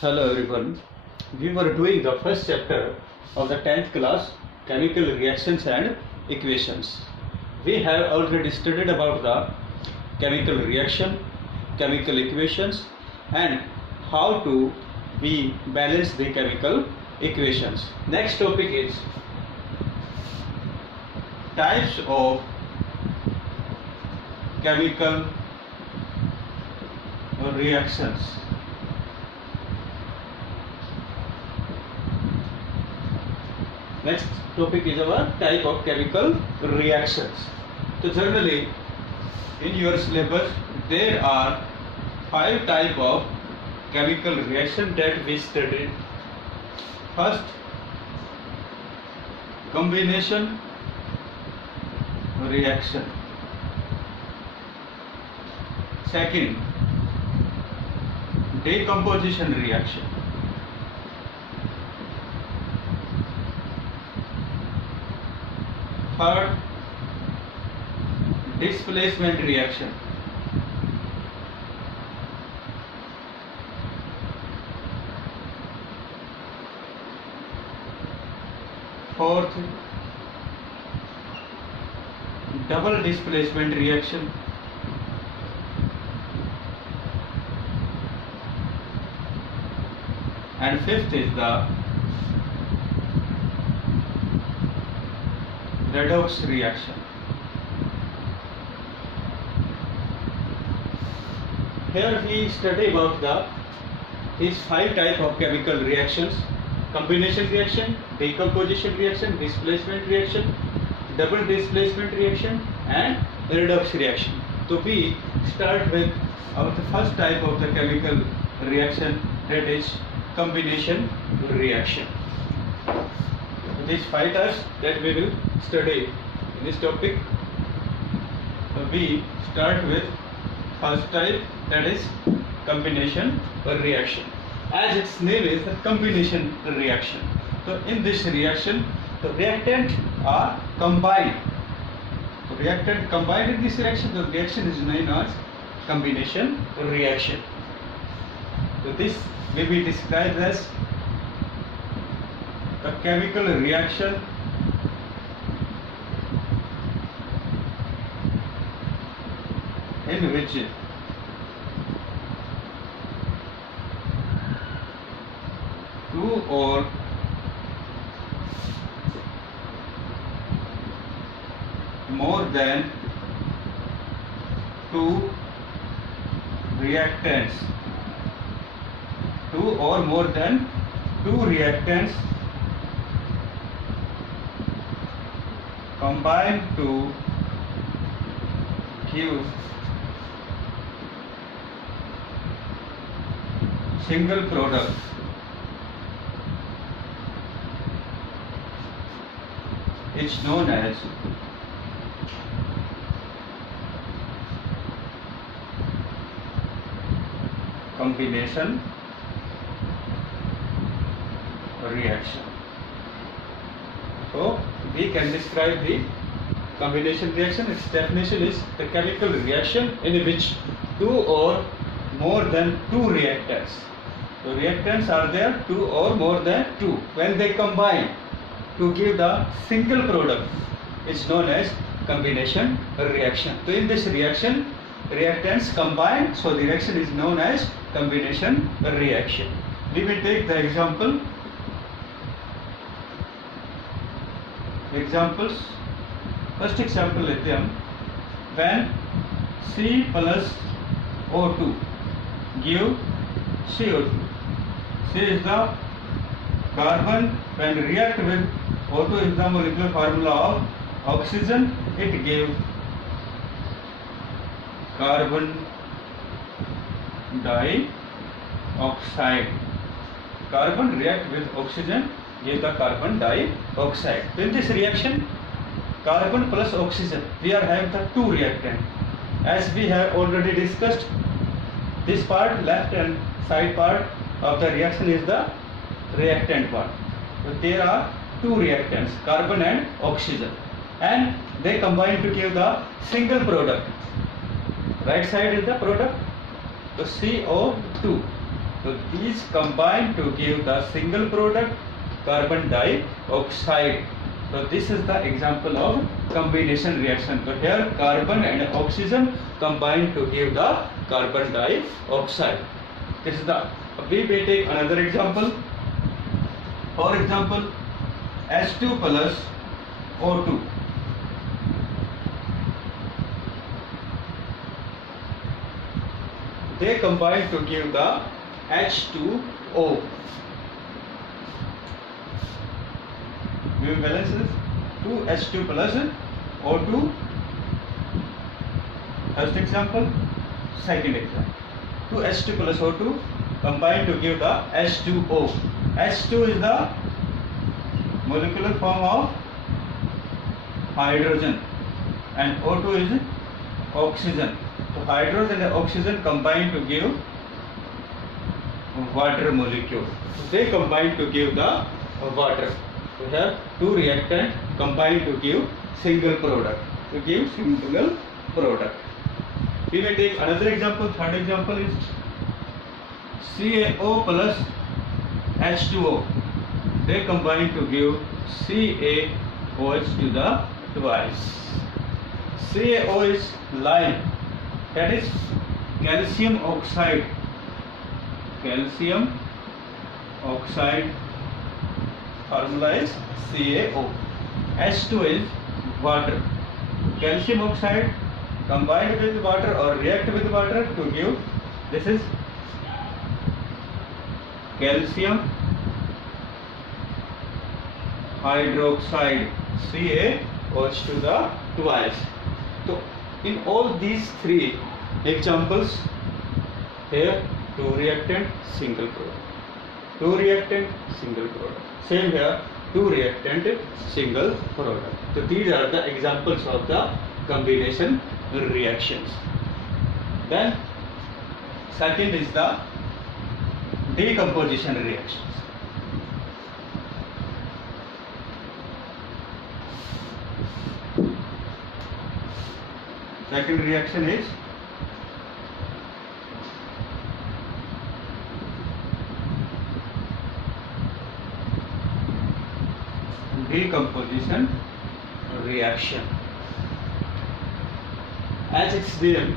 Hello everyone. We were doing the first chapter of the 10th class, chemical reactions and equations. We have already studied about the chemical reaction, chemical equations, and how to we balance the chemical equations. Next topic is types of chemical reactions. Next topic is our type of chemical reactions. So generally in your syllabus there are 5 type of chemical reaction that we studied. First, combination reaction. Second, decomposition reaction. Third, displacement reaction. Fourth, double displacement reaction. And fifth is the redox reaction. Here we study about these 5 type of chemical reactions: combination reaction, decomposition reaction, displacement reaction, double displacement reaction, and redox reaction. So we start with the first type of the chemical reaction, that is combination reaction. These 5 types that we will study in this topic. We start with first type, that is combination reaction. As its name is, the combination reaction. So in this reaction, the reactant are combined. So reactant combined in this reaction, the reaction is known as combination reaction. So this may be described as a chemical reaction in which two or more than two reactants, combine to give single product. It's known as combination reaction. So we can describe the combination reaction. Its definition is the chemical reaction in which two or more than two reactants. So reactants are there, two or more than two. When they combine to give the single product, is known as combination reaction. So in this reaction, reactants combine, so the reaction is known as combination reaction. We will take the examples. First example लेते हैं हम. When C plus O2 give CO2. C is the carbon. When react with O2 is the molecular formula of oxygen, it gives carbon dioxide. Carbon react with oxygen, give the carbon dioxide. In this reaction, carbon plus oxygen, we are having the two reactant. As we have already discussed, this part, left and side part of the reaction is the reactant part. So there are two reactants, carbon and oxygen, and they combine to give the single product. Right side is the product, so CO2. So these combine to give the single product carbon dioxide. So this is the example of combination reaction. So here carbon and oxygen combine to give the carbon dioxide. This is the, we may take another example. For example, H2 plus O2. They combine to give the H2O. Given balances 2H2 plus O2. First example, second example. 2H2 plus O2 combine to give the H2O. H2 is the molecular form of hydrogen and O2 is oxygen. So hydrogen and oxygen combine to give water molecule. So they combine to give the water. So here two reactants combine to give single product. To give single product. We may take another example. Third example is CaO plus H2O. They combine to give CaOH to the twice. CaO is lime. That is calcium oxide. Calcium oxide formula is CaO. H2 is water. Calcium oxide combined with water or react with water to give, this is calcium hydroxide, CaOH to the twice. So in all these three examples, here two reactant, single product. Two reactant, single product. Same here, two reactant, single product. So these are the examples of the combination reactions. Then second is the decomposition reactions. Second reaction is decomposition reaction. As its name,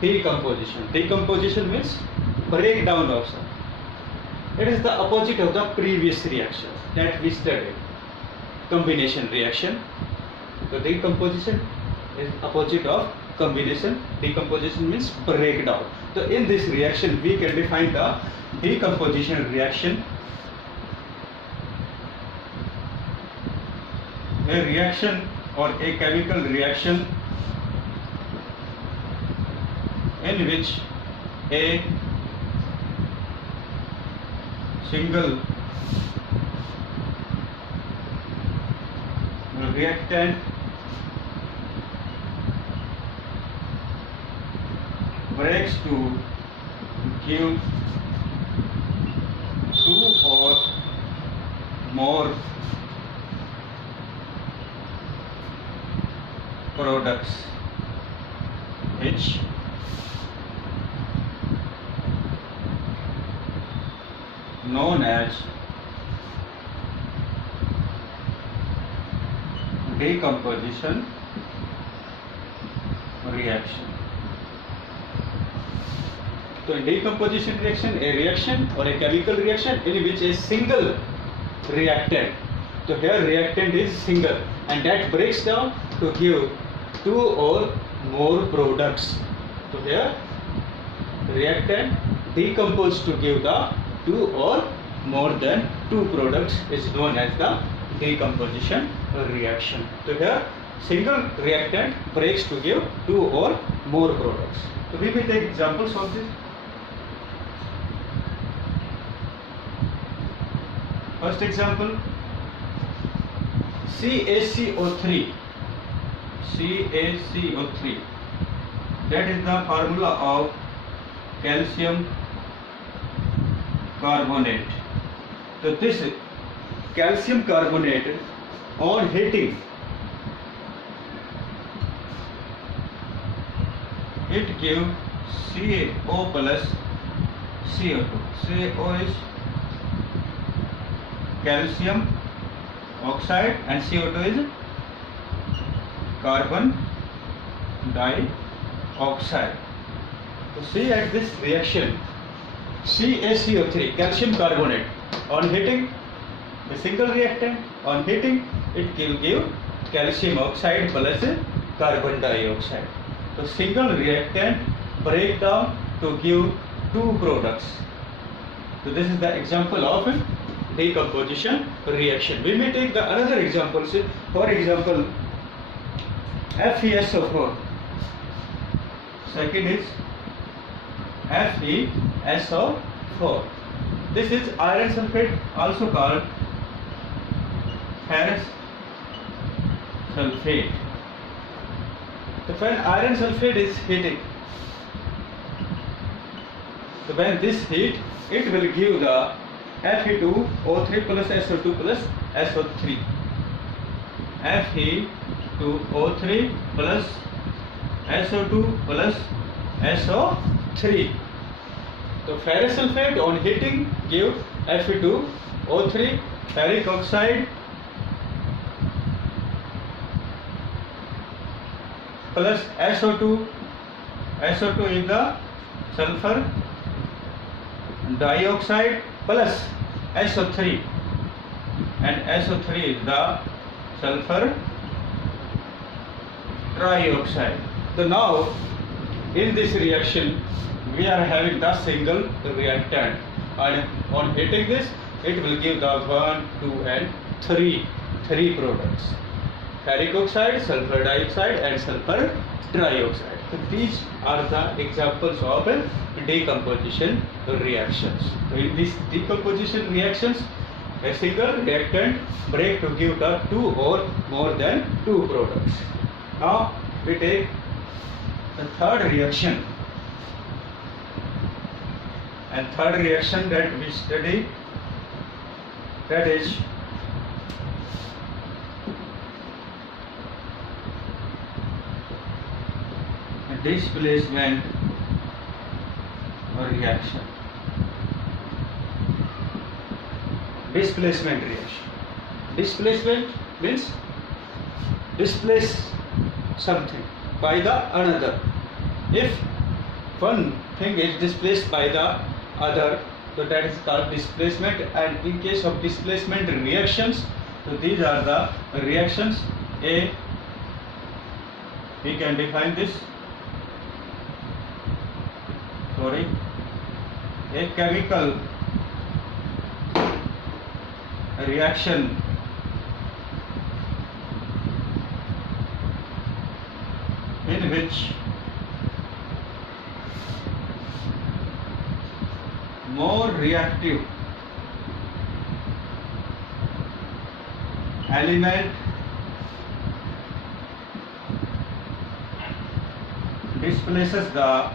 decomposition. Decomposition means breakdown of something. It is the opposite of the previous reactions that we studied. Combination reaction. So decomposition is opposite of combination. Decomposition means breakdown. So in this reaction we can define the decomposition reaction. A reaction or a chemical reaction in which a single reactant breaks to give two or more products which known as decomposition reaction. So in decomposition reaction, a reaction or a chemical reaction in which a single reactant, so here reactant is single and that breaks down to give two or more products. So here reactant decomposed to give the two or more than two products is known as the decomposition reaction. So here single reactant breaks to give two or more products. So we will take examples of this. First example, CaCO3. CaCO3. That is the formula of calcium carbonate. So this calcium carbonate on heating, it gives CaO plus CO2. CO is calcium oxide and CO2 is carbon dioxide. So see at this reaction CaCO3 calcium carbonate, on heating the single reactant, on heating it will give calcium oxide plus carbon dioxide. So single reactant break down to give two products. So this is the example of decomposition reaction. We may take the another examples. For example, FeSO4. Second is FeSO4. This is iron sulfate, also called ferrous sulfate. So when iron sulfate is heating, so when this heat, it will give the Fe2O3 plus SO2 plus SO3. Fe2O3 plus SO2 plus SO3. So ferrous sulfate on heating give Fe2O3, ferric oxide plus SO2. SO2 is the sulfur dioxide plus SO3, and SO3 is the sulfur trioxide. So now in this reaction we are having the single reactant, and on heating this it will give the 1, 2 and 3 products: ferric oxide, sulfur dioxide and sulfur trioxide. So these are the examples of decomposition reactions. So in these decomposition reactions, a single reactant break to give the 2 or more than 2 products. Now we take the third reaction, and third reaction that we study, that is displacement reaction. Displacement reaction. Displacement means displace something by the another. If one thing is displaced by the other, so that is called displacement. And in case of displacement reactions, so these are the reactions. A, we can define this, a chemical reaction in which more reactive element displaces the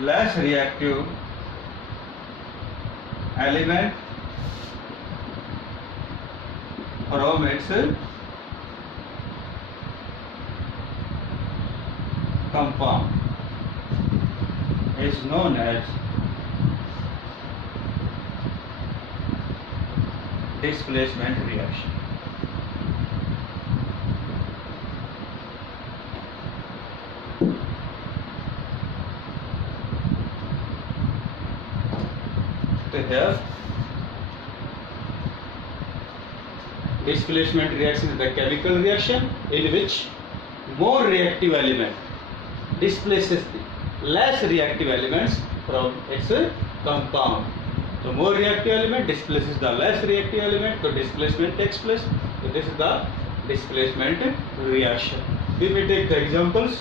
less reactive element from its compound is known as displacement reaction. So here displacement reaction is the chemical reaction in which more reactive element displaces the less reactive elements from its compound. So more reactive element displaces the less reactive element, so displacement takes place. So this is the displacement reaction. We may take the examples.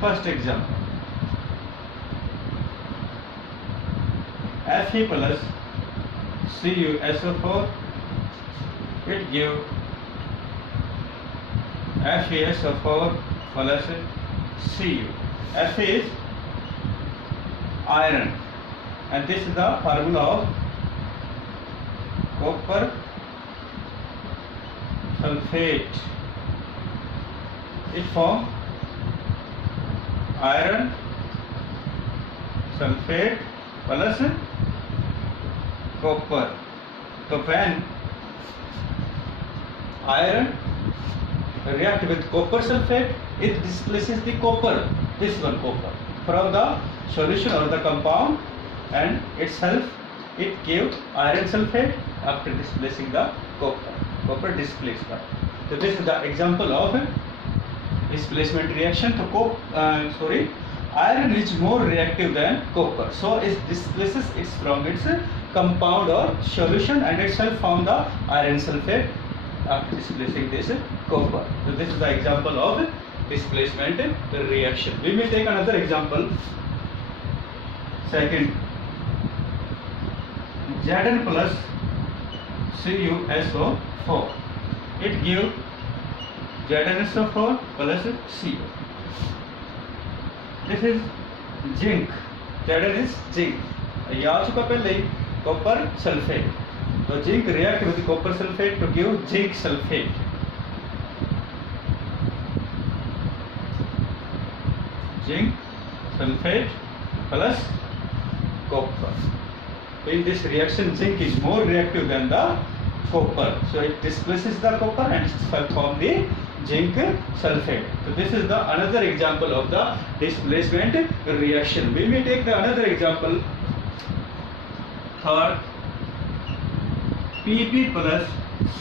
First example, Fe plus CuSO4, it give FeSO4 plus Cu. Fe is iron, and this is the formula of copper sulfate. It form iron sulfate plus copper. So when iron react with copper sulfate, it displaces the copper, this one copper, from the solution or the compound, and itself it gave iron sulfate after displacing the copper. Copper displaced that. So this is the example of displacement reaction. So iron is more reactive than copper, so it displaces it from its compound or solution, and itself form the iron sulfate after displacing this copper. So this is the example of displacement reaction. We may take another example. Second, Zn plus CuSO4. It gives ZnSO4 plus CO. This is zinc. Zn is zinc. ये आ चुका पहले ही copper sulfate. So zinc react with the copper sulfate to give zinc sulfate. Zinc sulfate plus copper. So in this reaction, zinc is more reactive than the copper. So it displaces the copper and form the zinc sulfate. So this is the another example of the displacement reaction. We may take the another example. Third, Pb plus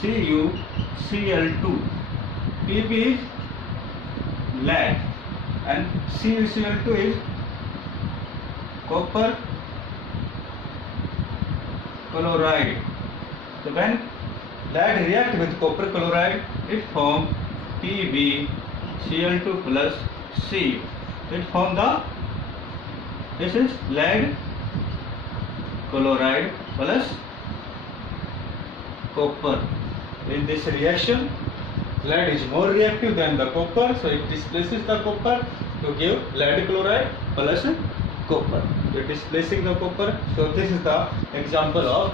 CuCl2. Pb is lead and CuCl2 is copper chloride. So when lead react with copper chloride, it form PbCl2 plus Cu. It form the, this is lead chloride plus copper. In this reaction, lead is more reactive than the copper, so it displaces the copper to give lead chloride plus copper. It is displacing the copper. So this is the example of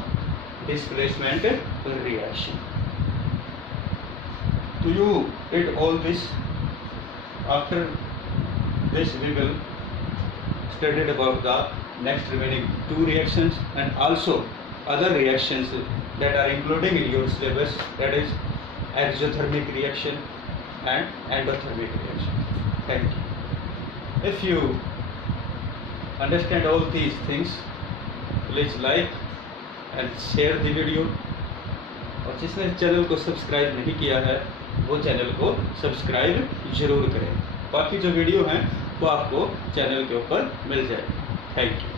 displacement reaction. Do you did all this? After this we will study about the next remaining two reactions and also other reactions that are including in your syllabus, that is exothermic reaction and endothermic reaction. Thank you. If you understand all these things, please like and share the video. और जिसने channel को subscribe नहीं किया है वो channel को subscribe जरूर करें. बाकी जो वीडियो हैं वो आपको चैनल के ऊपर मिल जाएगी. Thank you.